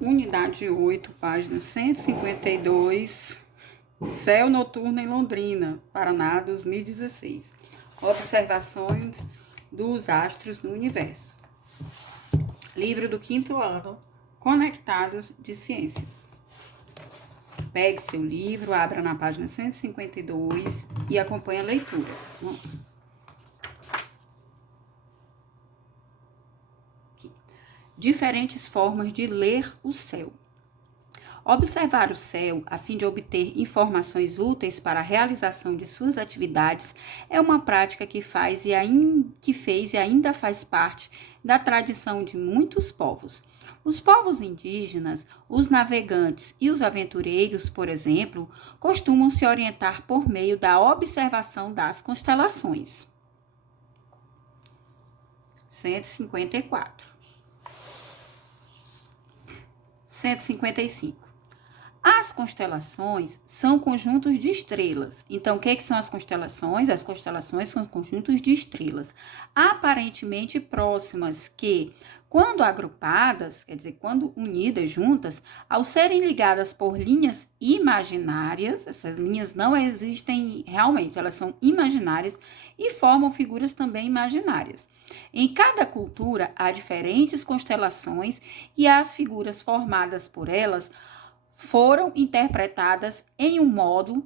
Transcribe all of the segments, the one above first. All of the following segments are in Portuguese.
Unidade 8, página 152. Céu noturno em Londrina, Paraná, 2016. Observações dos astros no universo. Livro do 5º ano, Conectados de Ciências. Pegue seu livro, abra na página 152 e acompanhe a leitura. Aqui. Diferentes formas de ler o céu. Observar o céu a fim de obter informações úteis para a realização de suas atividades é uma prática que fez e ainda faz parte da tradição de muitos povos. Os povos indígenas, os navegantes e os aventureiros, por exemplo, costumam se orientar por meio da observação das constelações. 154. 155. As constelações são conjuntos de estrelas. Então, o que são as constelações? As constelações são conjuntos de estrelas aparentemente próximas que, quando agrupadas, quer dizer, quando unidas juntas, ao serem ligadas por linhas imaginárias, essas linhas não existem realmente, elas são imaginárias e formam figuras também imaginárias. Em cada cultura há diferentes constelações e as figuras formadas por elas foram interpretadas em um modo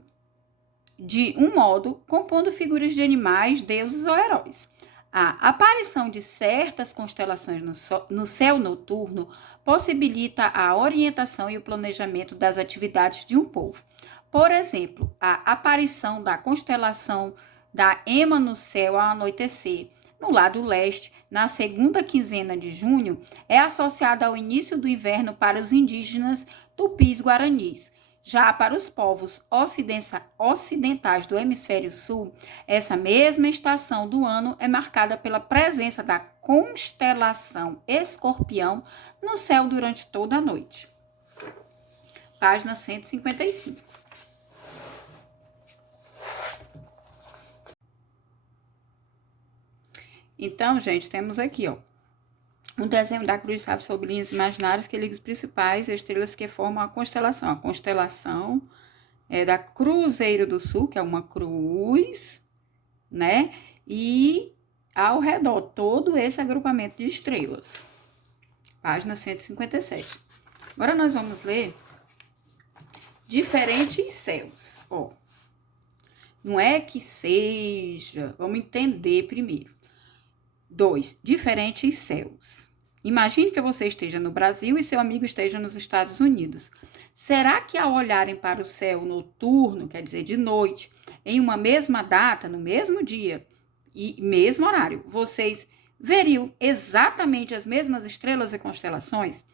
compondo figuras de animais, deuses ou heróis. A aparição de certas constelações no céu noturno possibilita a orientação e o planejamento das atividades de um povo. Por exemplo, a aparição da constelação da Ema no céu ao anoitecer, no lado leste, na segunda quinzena de junho, é associada ao início do inverno para os indígenas tupis-guaranis. Já para os povos ocidentais do hemisfério sul, essa mesma estação do ano é marcada pela presença da constelação Escorpião no céu durante toda a noite. Página 155. Então, gente, temos aqui, um desenho da cruz sabe sobre linhas imaginárias que ligam os principais estrelas que formam a constelação. A constelação é da Cruzeiro do Sul, que é uma cruz, né? E ao redor todo esse agrupamento de estrelas. Página 157. Agora nós vamos ler diferentes céus. Não é que seja, vamos entender primeiro. 2. Diferentes céus. Imagine que você esteja no Brasil e seu amigo esteja nos Estados Unidos. Será que ao olharem para o céu noturno, quer dizer, de noite, em uma mesma data, no mesmo dia e mesmo horário, vocês veriam exatamente as mesmas estrelas e constelações?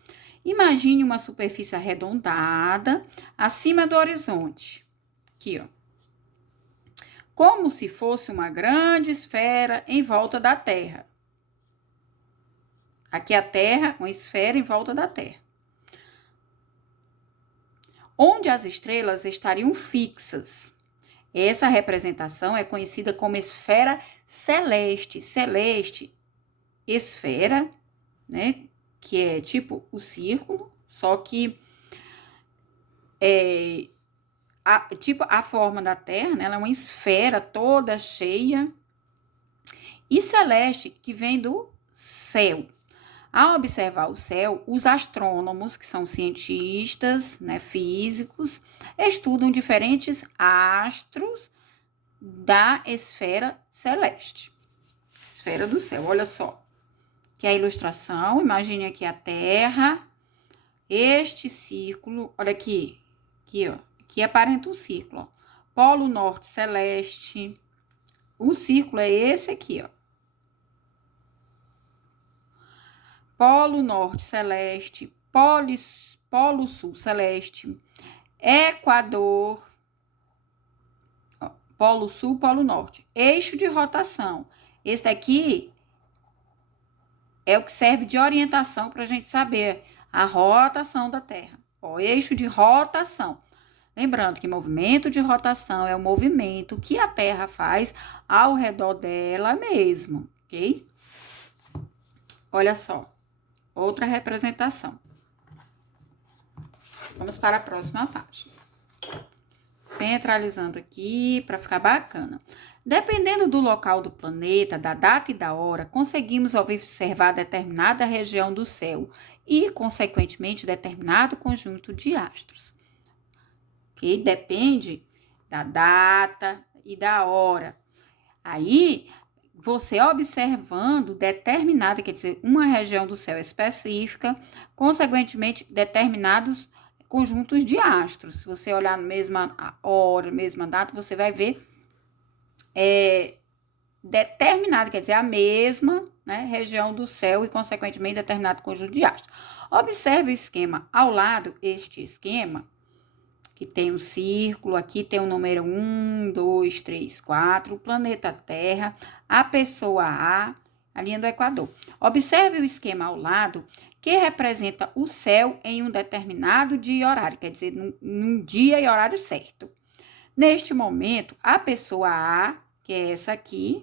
Imagine uma superfície arredondada acima do horizonte. Aqui, como se fosse uma grande esfera em volta da Terra. Aqui a Terra, uma esfera em volta da Terra. Onde as estrelas estariam fixas. Essa representação é conhecida como esfera celeste. Celeste, esfera, né? Que é tipo o círculo, só que a forma da Terra, né? Ela é uma esfera toda cheia. E celeste, que vem do céu. Ao observar o céu, os astrônomos, que são cientistas, né, físicos, estudam diferentes astros da esfera celeste. Esfera do céu, olha só. Que é a ilustração, imagine aqui a Terra, este círculo, olha aqui, aqui aparenta um círculo, Polo Norte celeste, o círculo é esse aqui, Polo Norte celeste, Polo Sul celeste, Equador, Polo Sul, Polo Norte, eixo de rotação. Esse aqui é o que serve de orientação para a gente saber a rotação da Terra. Eixo de rotação. Lembrando que movimento de rotação é o movimento que a Terra faz ao redor dela mesma. ok? Olha só, outra representação. Vamos para a próxima página. Centralizando aqui para ficar bacana. Dependendo do local do planeta, da data e da hora, conseguimos observar determinada região do céu e, consequentemente, determinado conjunto de astros. Ok? Depende da data e da hora. Aí, você observando determinada, quer dizer, uma região do céu específica, consequentemente, determinados conjuntos de astros. Se você olhar na mesma hora, mesma data, você vai ver determinado, quer dizer, a mesma, né, região do céu e, consequentemente, determinado conjunto de astros. Observe o esquema ao lado, este esquema, que tem um círculo, aqui tem o número 1, 2, 3, 4, o planeta Terra, a pessoa a linha do Equador. Observe o esquema ao lado, que representa o céu em um determinado dia e horário, quer dizer, num dia e horário certo. Neste momento, a pessoa A, que é essa aqui,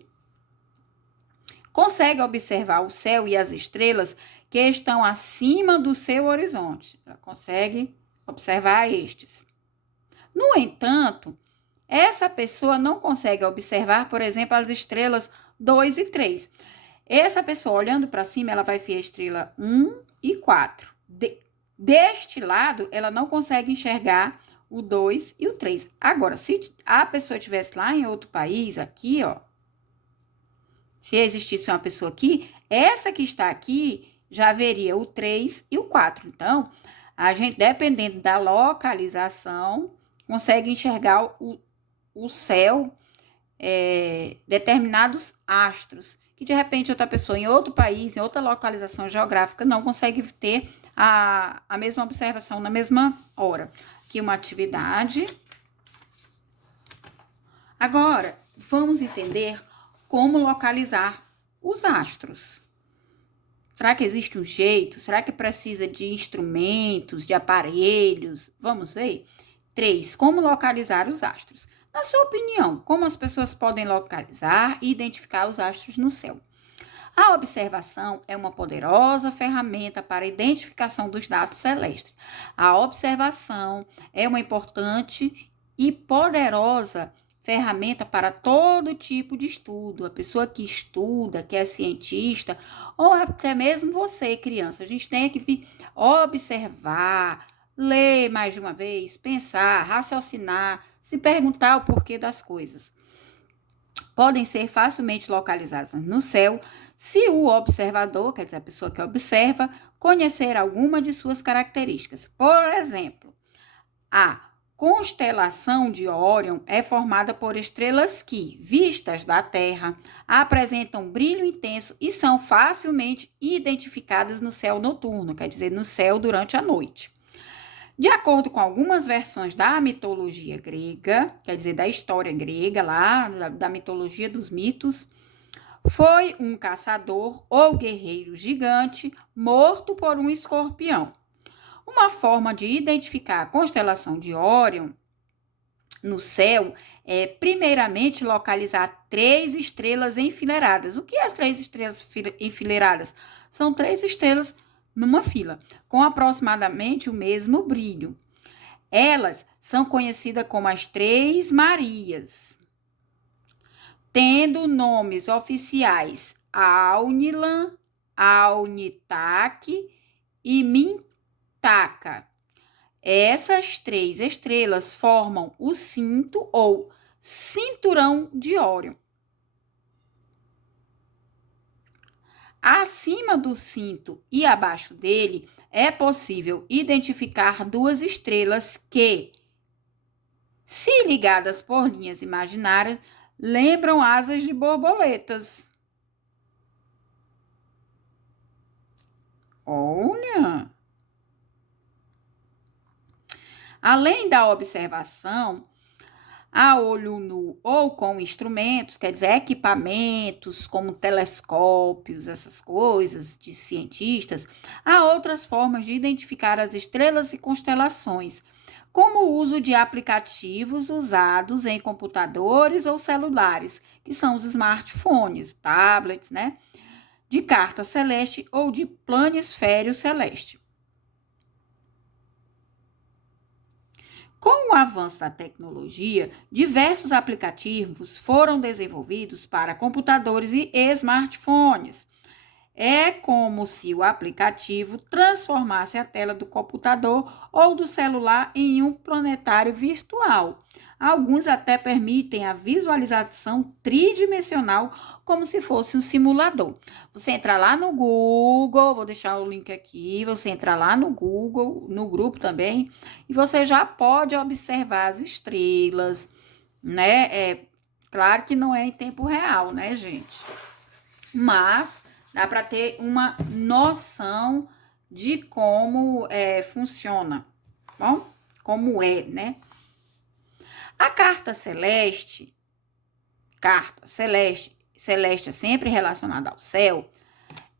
consegue observar o céu e as estrelas que estão acima do seu horizonte. Ela consegue observar estes. No entanto, essa pessoa não consegue observar, por exemplo, as estrelas 2 e 3. Essa pessoa, olhando para cima, ela vai ver a estrela 1 e 4. Deste lado, ela não consegue enxergar o 2 e o 3. Agora, se a pessoa estivesse lá em outro país, aqui, ó, se existisse uma pessoa aqui, essa que está aqui já veria o 3 e o 4. Então, a gente, dependendo da localização, consegue enxergar o céu, determinados astros, que de repente outra pessoa em outro país, em outra localização geográfica, não consegue ter a mesma observação na mesma hora. Aqui uma atividade. Agora, vamos entender como localizar os astros. Será que existe um jeito? Será que precisa de instrumentos, de aparelhos? Vamos ver? 3. Como localizar os astros? Na sua opinião, como as pessoas podem localizar e identificar os astros no céu? A observação é uma poderosa ferramenta para a identificação dos dados celestes. A observação é uma importante e poderosa ferramenta para todo tipo de estudo. A pessoa que estuda, que é cientista, ou até mesmo você, criança. A gente tem que observar, ler mais de uma vez, pensar, raciocinar, se perguntar o porquê das coisas. Podem ser facilmente localizadas no céu se o observador, quer dizer, a pessoa que observa, conhecer alguma de suas características. Por exemplo, a constelação de Órion é formada por estrelas que, vistas da Terra, apresentam brilho intenso e são facilmente identificadas no céu noturno, quer dizer, no céu durante a noite. De acordo com algumas versões da mitologia grega, quer dizer, da história grega, lá, da mitologia dos mitos, foi um caçador ou guerreiro gigante morto por um escorpião. Uma forma de identificar a constelação de Órion no céu é, primeiramente, localizar 3 estrelas enfileiradas. O que é as 3 estrelas enfileiradas? São 3 estrelas numa fila, com aproximadamente o mesmo brilho. Elas são conhecidas como as 3 Marias, tendo nomes oficiais Aunilan, Aunitac e Mintaka. Essas 3 estrelas formam o cinto ou cinturão de Órion. Acima do cinto e abaixo dele é possível identificar 2 estrelas que, se ligadas por linhas imaginárias, lembram asas de borboletas. Olha! Além da observação a olho nu ou com instrumentos, quer dizer, equipamentos como telescópios, essas coisas de cientistas, há outras formas de identificar as estrelas e constelações, como o uso de aplicativos usados em computadores ou celulares, que são os smartphones, tablets, né? De carta celeste ou de planisfério celeste. Com o avanço da tecnologia, diversos aplicativos foram desenvolvidos para computadores e smartphones. É como se o aplicativo transformasse a tela do computador ou do celular em um planetário virtual. Alguns até permitem a visualização tridimensional, como se fosse um simulador. Você entra lá no Google, vou deixar o link aqui, você entra lá no Google, no grupo também, e você já pode observar as estrelas, né? Claro que não é em tempo real, né, gente? Mas dá para ter uma noção de como funciona, bom? Como é, né? A celeste é sempre relacionada ao céu,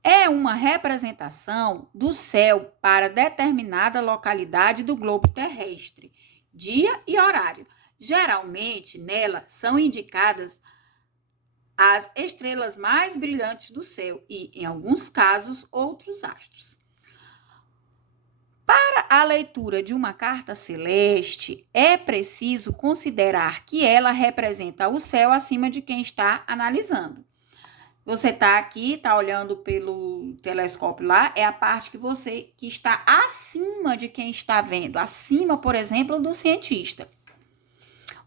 é uma representação do céu para determinada localidade do globo terrestre, dia e horário. Geralmente, nela são indicadas as estrelas mais brilhantes do céu e, em alguns casos, outros astros. Para a leitura de uma carta celeste, é preciso considerar que ela representa o céu acima de quem está analisando. Você está aqui, está olhando pelo telescópio lá, é a parte que está acima de quem está vendo, acima, por exemplo, do cientista.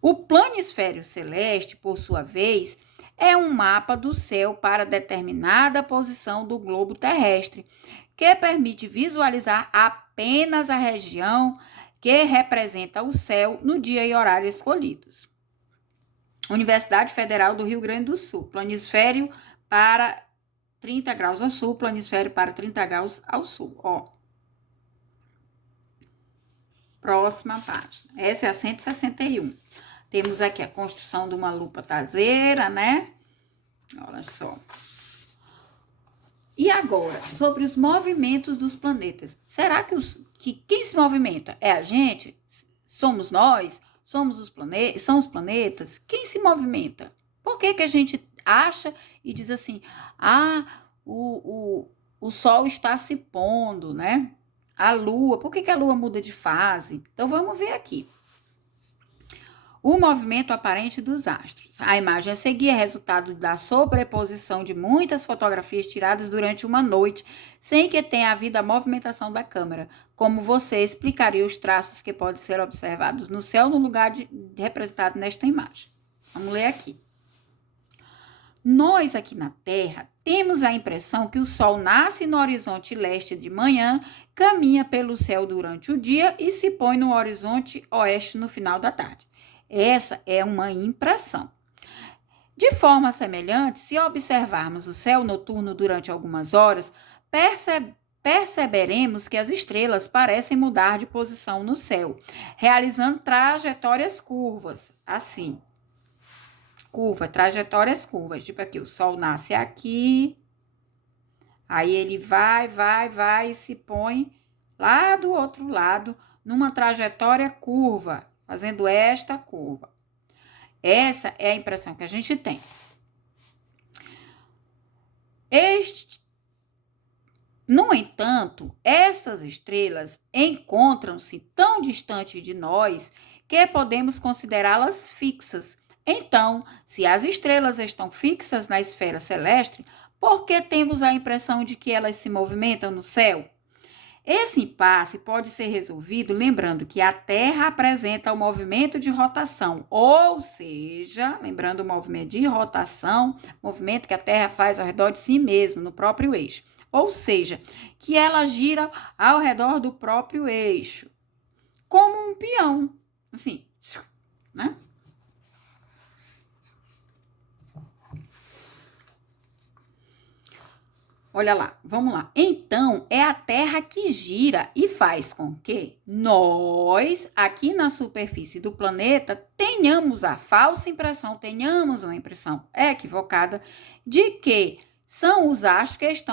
O planisfério celeste, por sua vez, é um mapa do céu para determinada posição do globo terrestre, que permite visualizar apenas a região que representa o céu no dia e horário escolhidos. Universidade Federal do Rio Grande do Sul, planisfério para 30 graus ao sul, planisfério para 30 graus ao sul. Ó. Próxima página. Essa é a 161. Temos aqui a construção de uma lupa traseira, né? Olha só. E agora, sobre os movimentos dos planetas. Será que quem se movimenta? É a gente? Somos nós? Somos os planetas? São os planetas? Quem se movimenta? Por que a gente acha e diz assim, o Sol está se pondo, né? A Lua, por que a Lua muda de fase? Então, vamos ver aqui. O movimento aparente dos astros. A imagem a seguir é resultado da sobreposição de muitas fotografias tiradas durante uma noite, sem que tenha havido a movimentação da câmera. Como você explicaria os traços que podem ser observados no céu no lugar representado nesta imagem? Vamos ler aqui. Nós aqui na Terra temos a impressão que o Sol nasce no horizonte leste de manhã, caminha pelo céu durante o dia e se põe no horizonte oeste no final da tarde. Essa é uma impressão. De forma semelhante, se observarmos o céu noturno durante algumas horas, perceberemos que as estrelas parecem mudar de posição no céu, realizando trajetórias curvas, assim. Trajetórias curvas. Tipo aqui, o Sol nasce aqui, aí ele vai e se põe lá do outro lado, numa trajetória curva, fazendo esta curva. Essa é a impressão que a gente tem. No entanto, essas estrelas encontram-se tão distante de nós que podemos considerá-las fixas. Então, se as estrelas estão fixas na esfera celeste, por que temos a impressão de que elas se movimentam no céu? Esse impasse pode ser resolvido lembrando que a Terra apresenta o movimento de rotação, ou seja, lembrando o movimento de rotação, movimento que a Terra faz ao redor de si mesma, no próprio eixo. Ou seja, que ela gira ao redor do próprio eixo, como um peão, assim, né? Olha lá, vamos lá. Então, é a Terra que gira e faz com que nós, aqui na superfície do planeta, tenhamos uma impressão equivocada de que são os astros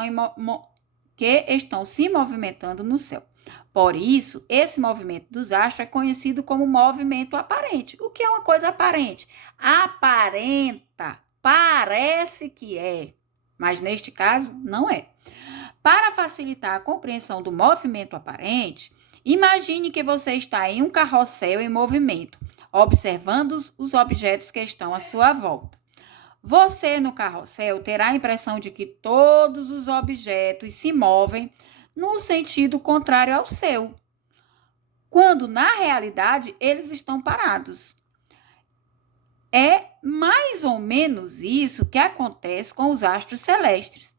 que estão se movimentando no céu. Por isso, esse movimento dos astros é conhecido como movimento aparente. O que é uma coisa aparente? Aparenta, parece que é, mas neste caso não é. Para facilitar a compreensão do movimento aparente, imagine que você está em um carrossel em movimento, observando os objetos que estão à sua volta. Você, no carrossel, terá a impressão de que todos os objetos se movem no sentido contrário ao seu, quando, na realidade, eles estão parados. É mais ou menos isso que acontece com os astros celestes.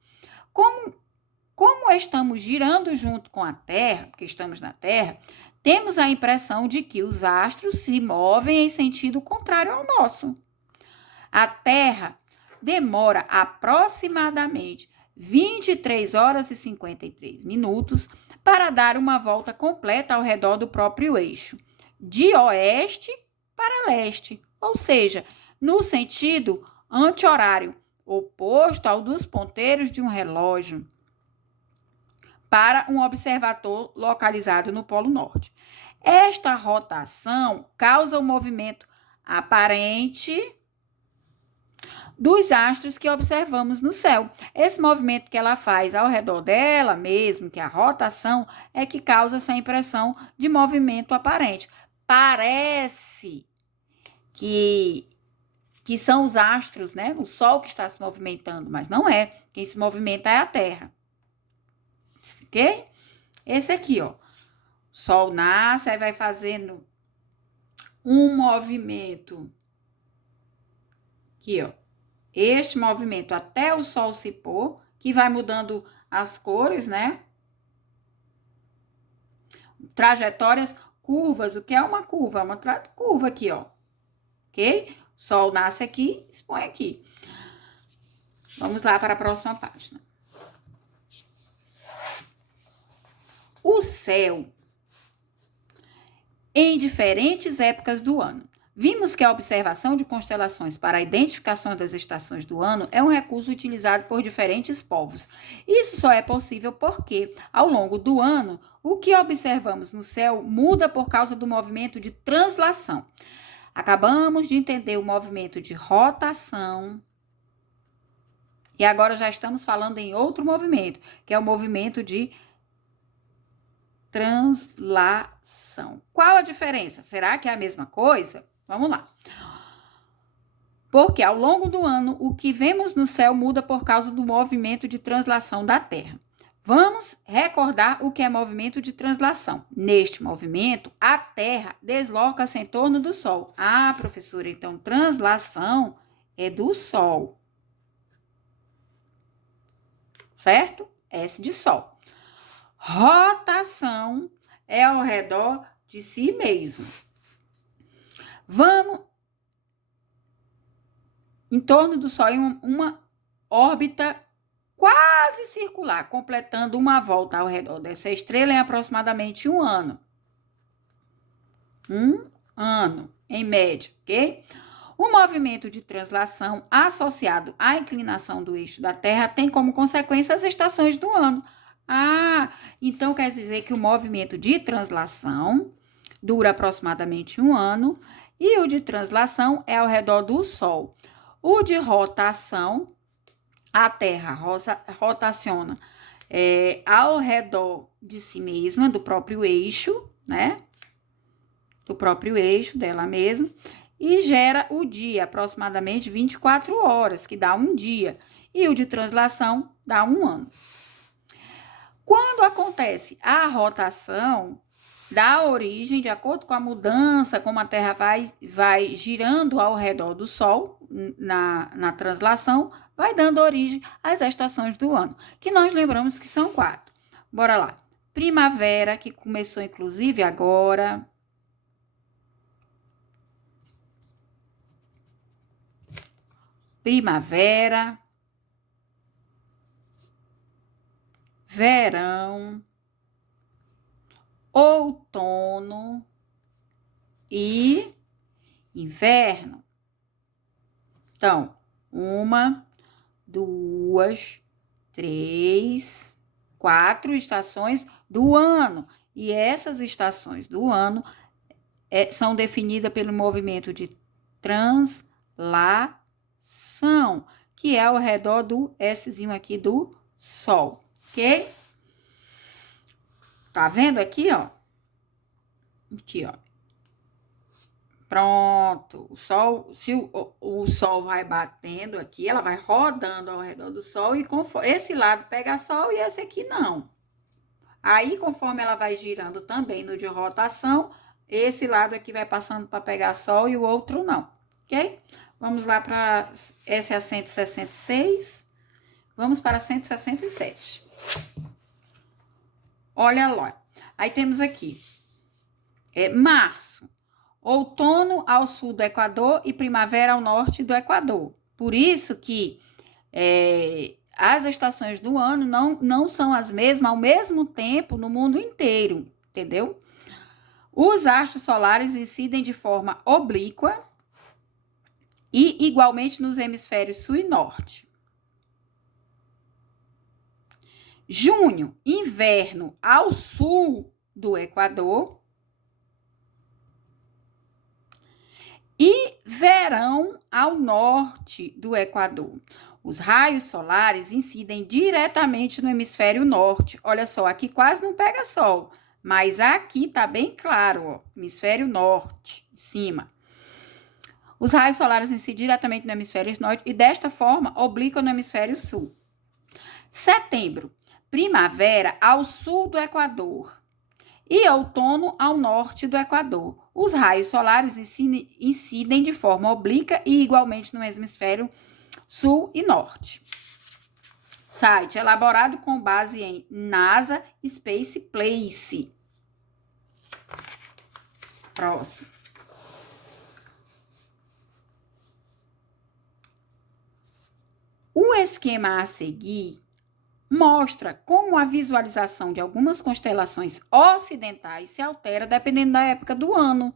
Como estamos girando junto com a Terra, porque estamos na Terra, temos a impressão de que os astros se movem em sentido contrário ao nosso. A Terra demora aproximadamente 23 horas e 53 minutos para dar uma volta completa ao redor do próprio eixo, de oeste para leste, ou seja, no sentido anti-horário, oposto ao dos ponteiros de um relógio, para um observador localizado no Polo Norte. Esta rotação causa o movimento aparente dos astros que observamos no céu. Esse movimento que ela faz ao redor dela mesmo, que é a rotação, é que causa essa impressão de movimento aparente. Parece que são os astros, né? O Sol que está se movimentando, mas não é. Quem se movimenta é a Terra. Ok? Esse aqui, ó. O Sol nasce, aí vai fazendo um movimento aqui, ó. Este movimento até o Sol se pôr, que vai mudando as cores, né? Trajetórias, curvas. O que é uma curva? É uma curva aqui, ó. Ok? O Sol nasce aqui, se põe aqui. Vamos lá para a próxima página. O céu em diferentes épocas do ano. Vimos que a observação de constelações para a identificação das estações do ano é um recurso utilizado por diferentes povos. Isso só é possível porque, ao longo do ano, o que observamos no céu muda por causa do movimento de translação. Acabamos de entender o movimento de rotação e agora já estamos falando em outro movimento, que é o movimento de translação. Qual a diferença? Será que é a mesma coisa? Vamos lá. Porque ao longo do ano, o que vemos no céu muda por causa do movimento de translação da Terra. Vamos recordar o que é movimento de translação. Neste movimento, a Terra desloca-se em torno do Sol. Ah, professora, então translação é do Sol. Certo? S de Sol. Rotação é ao redor de si mesmo. Vamos em torno do Sol em uma órbita quase circular, completando uma volta ao redor dessa estrela em aproximadamente um ano. Um ano, em média, ok? O movimento de translação associado à inclinação do eixo da Terra tem como consequência as estações do ano. Ah, então quer dizer que o movimento de translação dura aproximadamente um ano e o de translação é ao redor do Sol. O de rotação, a Terra rotaciona ao redor de si mesma, do próprio eixo, né? Do próprio eixo dela mesma, e gera o dia, aproximadamente 24 horas, que dá um dia. E o de translação dá um ano. Quando acontece a rotação, dá origem, de acordo com a mudança, como a Terra vai girando ao redor do Sol, na translação, vai dando origem às estações do ano, que nós lembramos que são 4. Bora lá. Primavera, que começou inclusive agora. Primavera. Verão. Outono e inverno. Então, 1, 2, 3, 4 estações do ano. E essas estações do ano são definidas pelo movimento de translação, que é ao redor do Szinho aqui do Sol, ok? Tá vendo aqui, ó? Aqui, ó. Pronto. O Sol, se o Sol vai batendo aqui, ela vai rodando ao redor do Sol e esse lado pega Sol e esse aqui não. Aí, conforme ela vai girando também no de rotação, esse lado aqui vai passando para pegar Sol e o outro não, ok? Vamos lá para... Essa é a 166. Vamos para a 167. Olha lá. Aí temos aqui. Março. Outono ao sul do Equador e primavera ao norte do Equador. Por isso que as estações do ano não são as mesmas ao mesmo tempo no mundo inteiro, entendeu? Os astros solares incidem de forma oblíqua e igualmente nos hemisférios sul e norte. Junho, inverno ao sul do Equador e verão ao norte do Equador. Os raios solares incidem diretamente no hemisfério norte. Olha só, aqui quase não pega sol, mas aqui tá bem claro, ó, hemisfério norte, em cima. Os raios solares incidem diretamente no hemisfério norte e desta forma oblíquam no hemisfério sul. Setembro, primavera ao sul do Equador e outono ao norte do Equador. Os raios solares incidem de forma oblíqua e igualmente no hemisfério sul e norte. Site elaborado com base em NASA Space Place. Próximo. O esquema a seguir mostra como a visualização de algumas constelações ocidentais se altera dependendo da época do ano.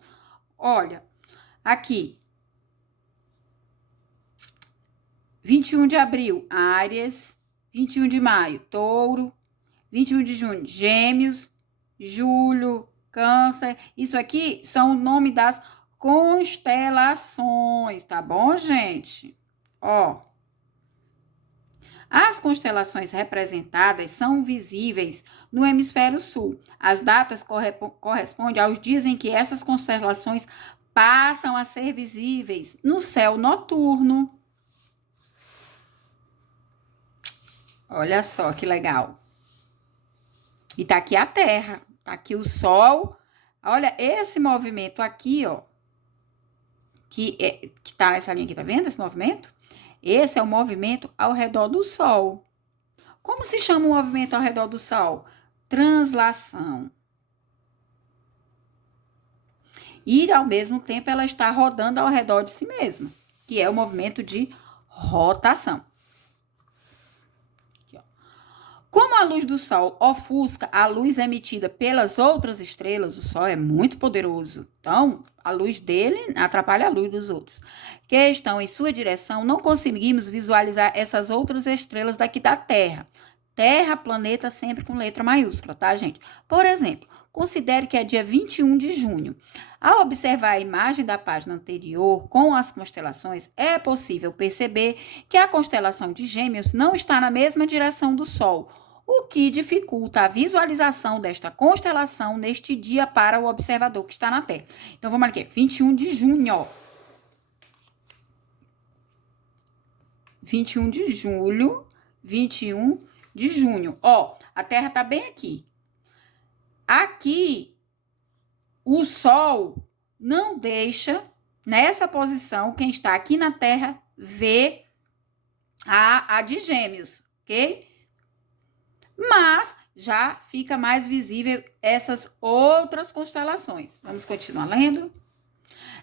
Olha, aqui. 21 de abril, Áries. 21 de maio, Touro. 21 de junho, Gêmeos. Julho, Câncer. Isso aqui são o nome das constelações, tá bom, gente? Ó. As constelações representadas são visíveis no hemisfério sul. As datas correspondem aos dias em que essas constelações passam a ser visíveis no céu noturno. Olha só que legal. E tá aqui a Terra, tá aqui o Sol. Olha esse movimento aqui, ó, que tá nessa linha aqui, tá vendo esse movimento? Esse é o movimento ao redor do Sol. Como se chama o movimento ao redor do Sol? Translação. E, ao mesmo tempo, ela está rodando ao redor de si mesma, que é o movimento de rotação. Aqui, ó. Como a luz do Sol ofusca a luz emitida pelas outras estrelas, o Sol é muito poderoso. Então, a luz dele atrapalha a luz dos outros, que estão em sua direção. Não conseguimos visualizar essas outras estrelas daqui da Terra. Terra, planeta, sempre com letra maiúscula, tá, gente? Por exemplo, considere que é dia 21 de junho. Ao observar a imagem da página anterior com as constelações, é possível perceber que a constelação de Gêmeos não está na mesma direção do Sol, o que dificulta a visualização desta constelação neste dia para o observador que está na Terra. Então, vamos aqui, 21 de junho. 21 de julho, 21 de junho. Ó, a Terra está bem aqui. Aqui, o Sol não deixa, nessa posição, quem está aqui na Terra, ver a de Gêmeos, ok? Mas já fica mais visível essas outras constelações. Vamos continuar lendo?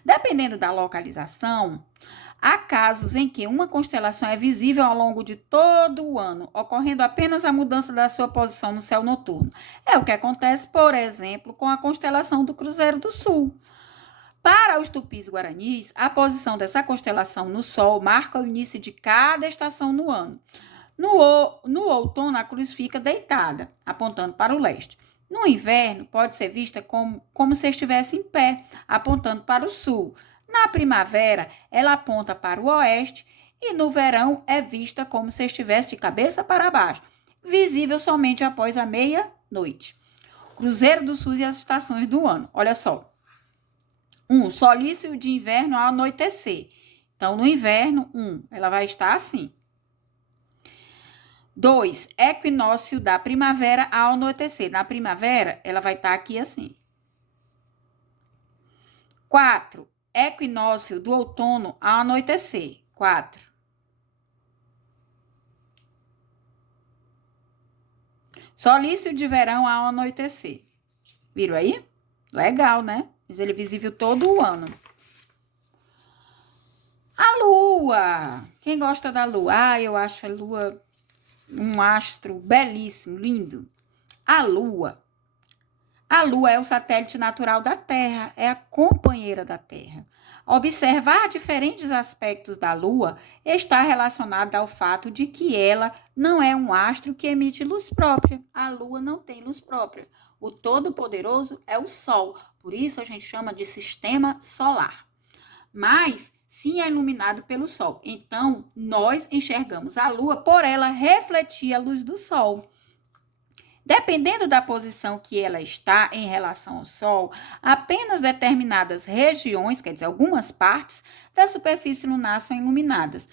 Dependendo da localização, há casos em que uma constelação é visível ao longo de todo o ano, ocorrendo apenas a mudança da sua posição no céu noturno. É o que acontece, por exemplo, com a constelação do Cruzeiro do Sul. Para os tupis-guaranis, a posição dessa constelação no Sol marca o início de cada estação no ano. No outono, a cruz fica deitada, apontando para o leste. No inverno, pode ser vista como se estivesse em pé, apontando para o sul. Na primavera, ela aponta para o oeste e no verão é vista como se estivesse de cabeça para baixo, visível somente após a meia-noite. Cruzeiro do Sul e as estações do ano. Olha só. 1. Solício de inverno ao anoitecer. Então, no inverno, 1, ela vai estar assim. 2. Equinócio da primavera ao anoitecer. Na primavera, ela vai estar aqui assim. 4. Equinócio do outono ao anoitecer. 4. Solício de verão ao anoitecer. Viram aí? Legal, né? Mas ele é visível todo o ano. A lua. Quem gosta da lua? Ah, eu acho a lua um astro belíssimo, lindo. A lua é o satélite natural da Terra, é a companheira da Terra. Observar diferentes aspectos da Lua está relacionado ao fato de que ela não é um astro que emite luz própria. A Lua não tem luz própria. O Todo-Poderoso é o Sol, por isso a gente chama de sistema solar. Mas sim é iluminado pelo Sol. Então, nós enxergamos a Lua por ela refletir a luz do Sol. Dependendo da posição que ela está em relação ao Sol, apenas determinadas regiões, quer dizer, algumas partes da superfície lunar são iluminadas.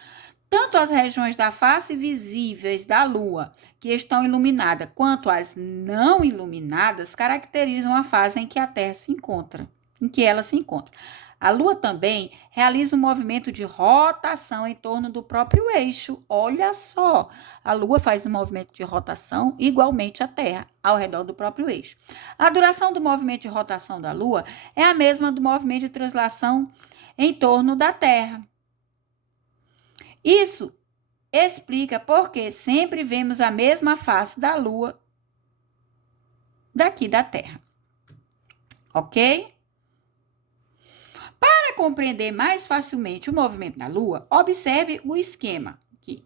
Tanto as regiões da face visíveis da Lua, que estão iluminadas, quanto as não iluminadas, caracterizam a fase em que a Terra se encontra, em que ela se encontra. A Lua também realiza um movimento de rotação em torno do próprio eixo. Olha só, a Lua faz um movimento de rotação igualmente à Terra, ao redor do próprio eixo. A duração do movimento de rotação da Lua é a mesma do movimento de translação em torno da Terra. Isso explica por que sempre vemos a mesma face da Lua daqui da Terra. Ok? Para compreender mais facilmente o movimento da Lua, observe o esquema aqui.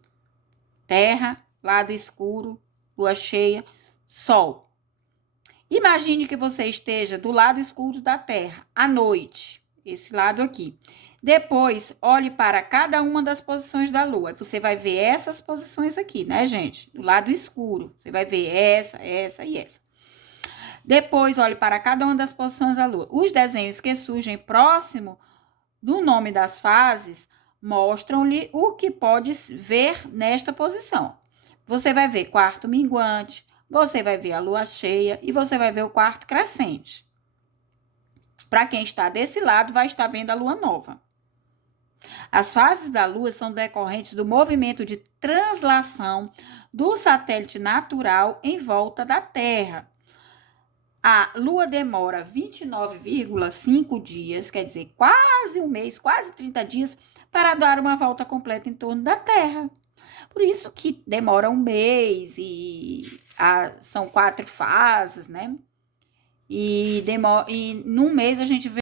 Terra, lado escuro, lua cheia, Sol. Imagine que você esteja do lado escuro da Terra, à noite, esse lado aqui. Depois, olhe para cada uma das posições da Lua. Você vai ver essas posições aqui, né, gente? Do lado escuro. Você vai ver essa e essa. Depois, olhe para cada uma das posições da Lua. Os desenhos que surgem próximo do nome das fases mostram-lhe o que pode ver nesta posição. Você vai ver quarto minguante, você vai ver a lua cheia e você vai ver o quarto crescente. Para quem está desse lado, vai estar vendo a lua nova. As fases da Lua são decorrentes do movimento de translação do satélite natural em volta da Terra. A Lua demora 29,5 dias, quer dizer, quase um mês, quase 30 dias, para dar uma volta completa em torno da Terra. Por isso que demora um mês e são 4 fases, né? E num mês a gente vê